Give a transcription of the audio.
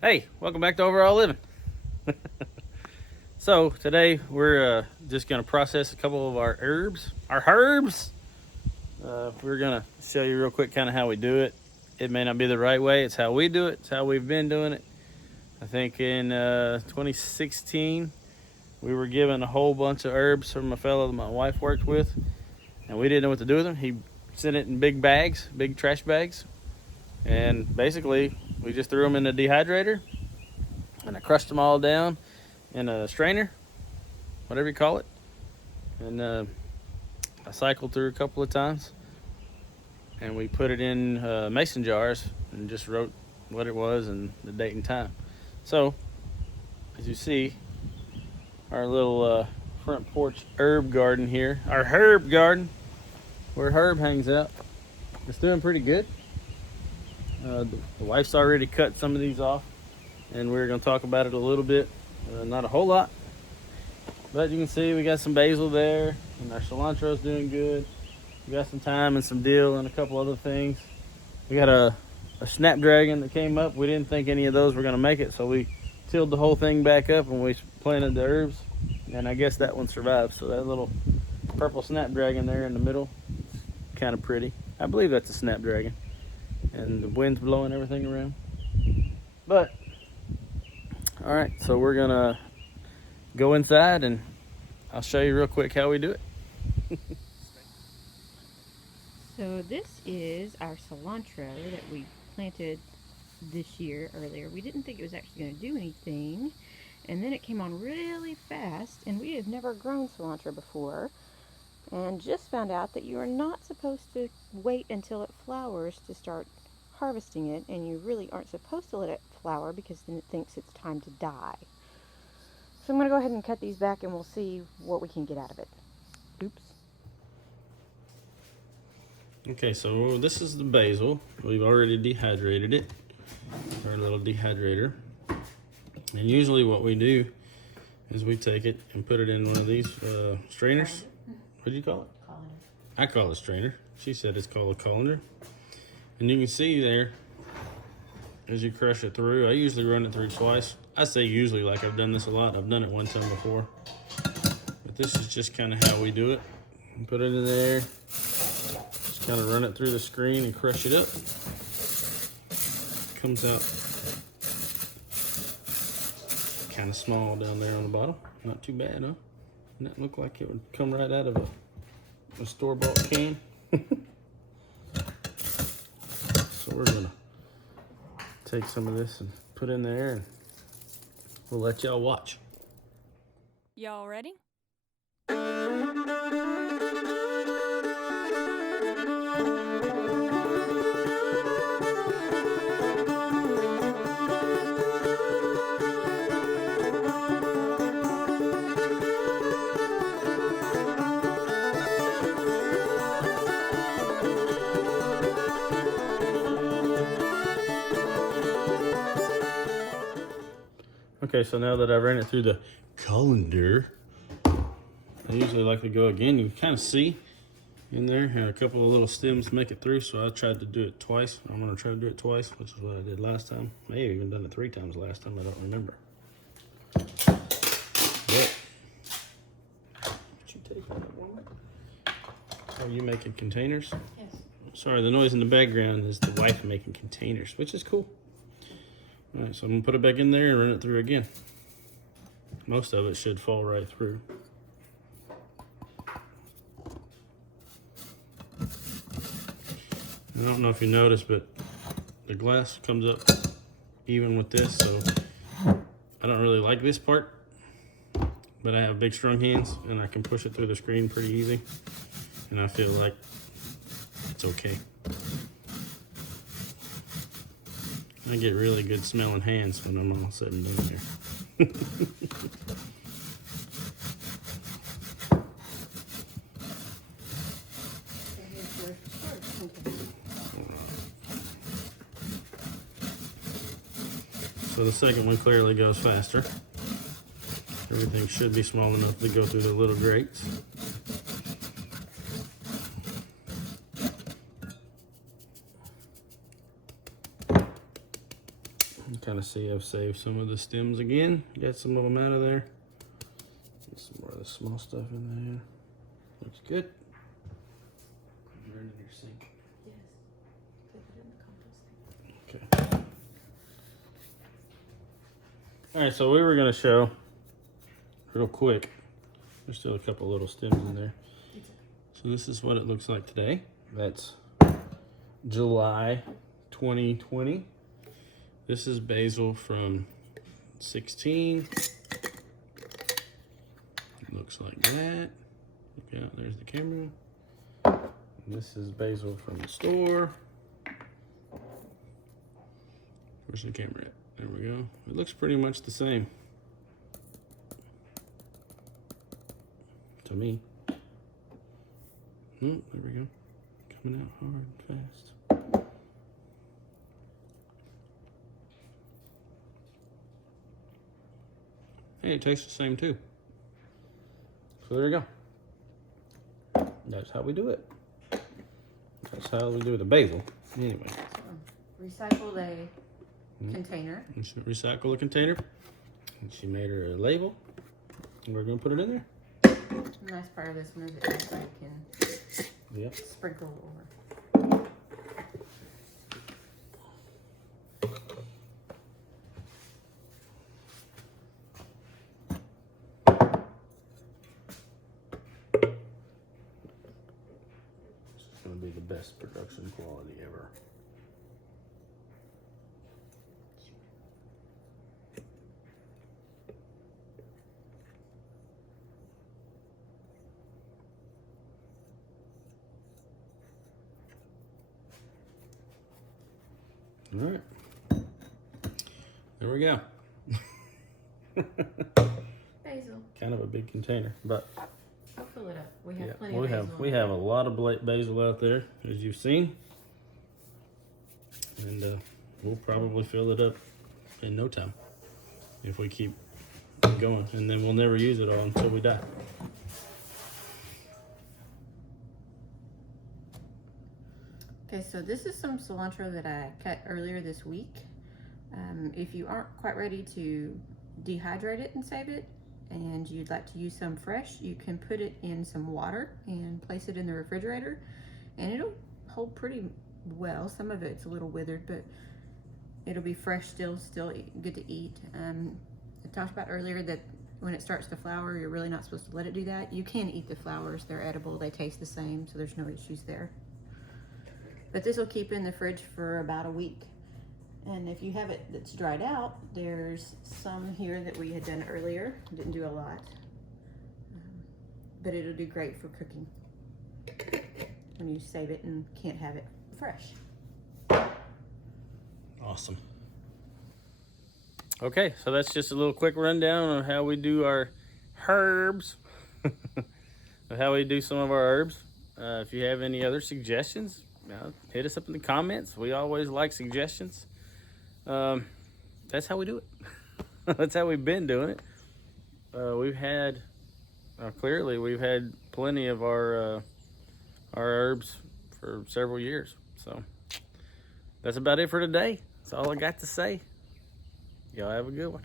Hey, welcome back to Overall Living. So today we're just gonna process a couple of our herbs. We're gonna show you real quick kind of how we do it. It may not be the right way. It's how we do it. It's how we've been doing it. I think in 2016 we were given a whole bunch of herbs from a fellow that my wife worked with, and we didn't know what to do with them. He sent it in big bags, big trash bags, and basically we just threw them in the dehydrator, and I crushed them all down in a strainer, whatever you call it, and I cycled through a couple of times, and we put it in mason jars and just wrote what it was and the date and time. So as you see, our little front porch herb garden here, our herb garden where Herb hangs out, it's doing pretty good. The wife's already cut some of these off, and we're going to talk about it a little bit. Not a whole lot, but you can see we got some basil there, and our cilantro's doing good. We got some thyme and some dill and a couple other things. We got a snapdragon that came up. We didn't think any of those were going to make it, so we tilled the whole thing back up and we planted the herbs, and I guess that one survived. So that little purple snapdragon there in the middle, kind of pretty. I believe that's a snapdragon, and the wind's blowing everything around. But all right, so we're gonna go inside and I'll show you real quick how we do it. So this is our cilantro that we planted this year earlier. We didn't think it was actually going to do anything, and then it came on really fast, and we had never grown cilantro before, and just found out that you are not supposed to wait until it flowers to start harvesting it, and you really aren't supposed to let it flower because then it thinks it's time to die. So I'm going to go ahead and cut these back and we'll see what we can get out of it. Oops. Okay, so this is the basil. We've already dehydrated it, our little dehydrator. And usually what we do is we take it and put it in one of these strainers. What do you call it? Colander. I call it strainer. She said it's called a colander. And you can see there, as you crush it through, I usually run it through twice. I say usually like I've done this a lot. I've done it one time before. But this is just kind of how we do it. Put it in there. Just kind of run it through the screen and crush it up. Comes out kind of small down there on the bottom. Not too bad, huh? Doesn't that look like it would come right out of a store-bought can? So we're gonna take some of this and put in there, and we'll let y'all watch. Y'all ready? Okay, so now that I've ran it through the colander, I usually like to go again. You can kind of see in there how a couple of little stems make it through, so I tried to do it twice. I'm going to try to do it twice, which is what I did last time. May have even done it 3 times last time, I don't remember. But, what you taking that woman? Are you making containers? Yes. Sorry, the noise in the background is the wife making containers, which is cool. All right, so I'm gonna put it back in there and run it through again. Most of it should fall right through. I don't know if you noticed, but the glass comes up even with this, so I don't really like this part, but I have big strong hands and I can push it through the screen pretty easy, and I feel like it's okay. I get really good smelling hands when I'm all said and done here. So the second one clearly goes faster. Everything should be small enough to go through the little grates. You kind of see I've saved some of the stems again. Got some of them out of there. Get some more of the small stuff in there. Looks good. Put it in your sink. Yes. Put it in the compost. Okay. All right, so we were gonna show real quick. There's still a couple little stems in there. So this is what it looks like today. That's July 2020. This is basil from 16. It looks like that. Look out, there's the camera. And this is basil from the store. Where's the camera at? There we go. It looks pretty much the same. To me. Oh, there we go. Coming out hard and fast. Hey, it tastes the same too. So there you go. That's how we do it. That's how we do the basil. Anyway. So, recycled a container. And she recycle the container. And she made her a label. And we're gonna put it in there. The nice part of this one is it looks like you can sprinkle over. This is gonna be the best production quality ever. All right, there we go. Basil. Kind of a big container, but I'll fill it up. We have yeah, plenty of basil. we have a lot of basil out there, as you've seen, and we'll probably fill it up in no time if we keep going, and then we'll never use it all until we die. Okay, so this is some cilantro that I cut earlier this week. If you aren't quite ready to dehydrate it and save it, and you'd like to use some fresh, you can put it in some water and place it in the refrigerator, and it'll hold pretty well. Some of it's a little withered, but it'll be fresh still good to eat. I talked about earlier that when it starts to flower, you're really not supposed to let it do that. You can eat the flowers, they're edible, they taste the same, so there's no issues there. But this will keep in the fridge for about a week. And if you have it that's dried out, there's some here that we had done earlier. Didn't do a lot. But it'll do great for cooking when you save it and can't have it fresh. Awesome. Okay, so that's just a little quick rundown on how we do our herbs, of how we do some of our herbs. If you have any other suggestions, hit us up in the comments. We always like suggestions. That's how we do it. That's how we've been doing it. We've had plenty of our herbs for several years. So that's about it for today. That's all I got to say. Y'all have a good one.